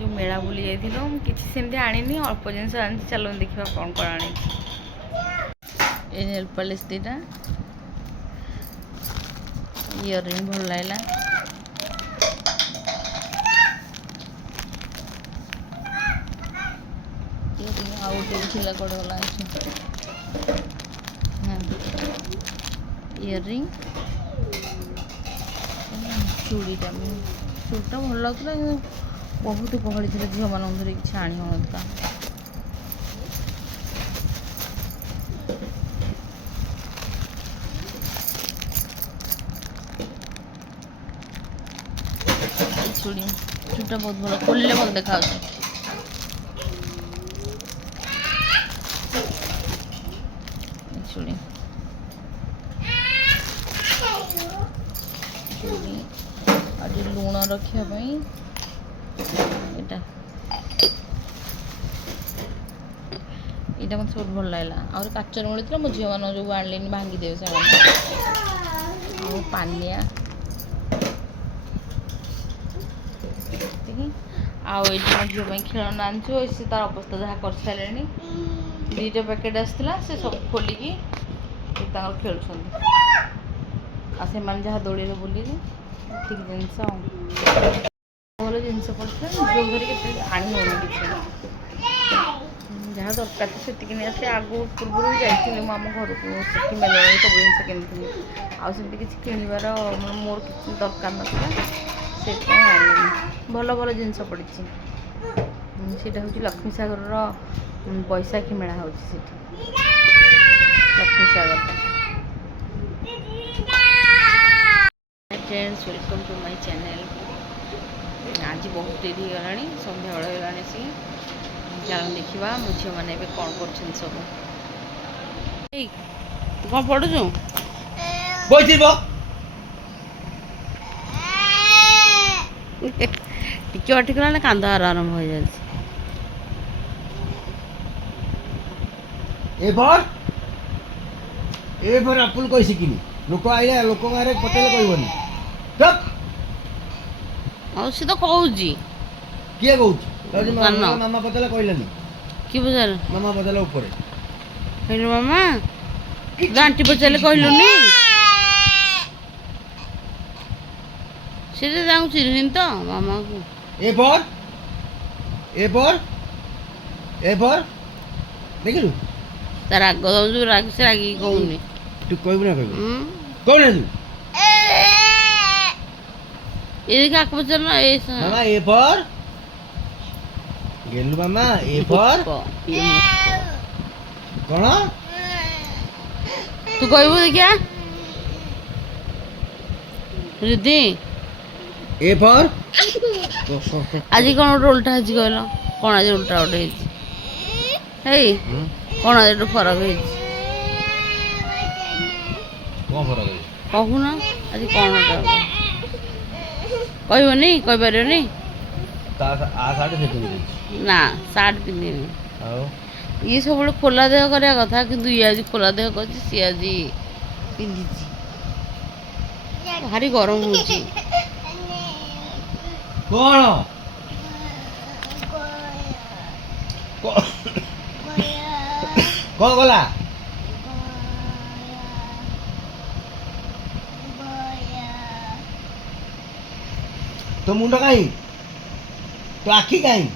जो मेला बुली जाइलु किसी सेमती आनी अल्प जिनस आनी चलो देखा कौन कौन आनी ये नेल पॉलिश दीटा इयरिंग भल लगला इयरिंग चूड़ीटा चूड़ीटा भल लगुला बहुत गहली थी झील मान धरी किसी आनी हो चूड़ी चूड़ीटा बहुत भल खोलिले भल देखा चूड़ी चूड़ी आज लुण रखापी यहाँ मत सब भल लगे और काचर मिलता मो झील मान जो आने भांगीदेवे से पानिया आउ ये झील खेलना आनचु सी तार अवस्था जहाँ कर सारे दीटा पैकेट आसाला से सब खोलिकी खेल जहाँ दौड़ी बुले ठीक जिनस भल जिन पड़ता झील धरी आनी हो जहाँ दरकार से नहीं आसे आगु पूर्व जाइए आम घर को मेला सब जिन किनी आमती किसी किणवार मोर किसी दरकार नाला से भल भल जिन पड़ी से हूँ लक्ष्मी सागर बैशाखी मेला हो Lakshmi Sagar friends welcome to my channel आज बहुत देरी गला सन्ध्या बेल गलानी सी चल देखा मो झील मैंने कौन कर सब तू कौन पढ़ुचु टिके अटिकला कांद आरंभ हो जाए अपुल कही शिखिनी लोक आइले लोक गारे पटेल कहबनी चुप सी तो कहूँ किए कहूँ मामा पटेल कहलानी कि बुझार मामा पटेल ऊपर कहलु मामा गांटी पचारे कहलुनी से चिन्हनी तो मामा को देखिलु तार राग दौर राग से रागी कहूनी तू कहबू ना कौन है तू ये काक पचार ना मामा ए पर गेलु मामा ए पर कौन तू कहबू देखिया रिद्धि ए पर आज कौन उल्टा है कहल कौन आज उल्टा गोटे कौन आज फरक है कहूना आज कौन कहबनी कहीपर ना सार्ट पिंधि ये सब खोला देह करा कथा किंतु ये आज खोला देह कर सी आज पिंधि भारी गरम हो कौन गला तो मुंड कहीं तो आखी कहीं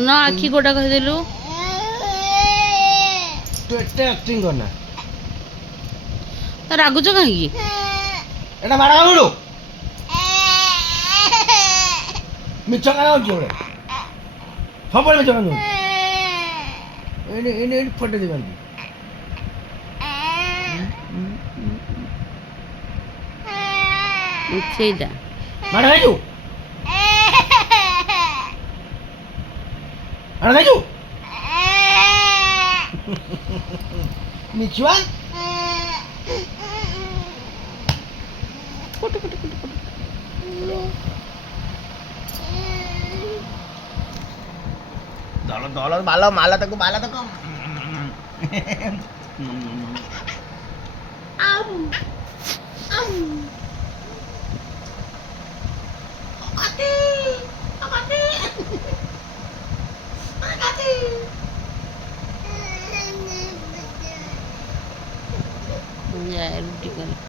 ना आखी कोटा कहदेलु तू एटे एक्टिंग करना रागुच कहीं एटा मारा बोलो मिछ का हो जोड़े सब मिछ का एने फटे दे बंदी सेटा मारा है जो मारा है जो मिछवा फोटो फोटो फोटो दौलत दौलत माला माला तक ମୁଁ ଯାଏ ରୁଟି କରେ।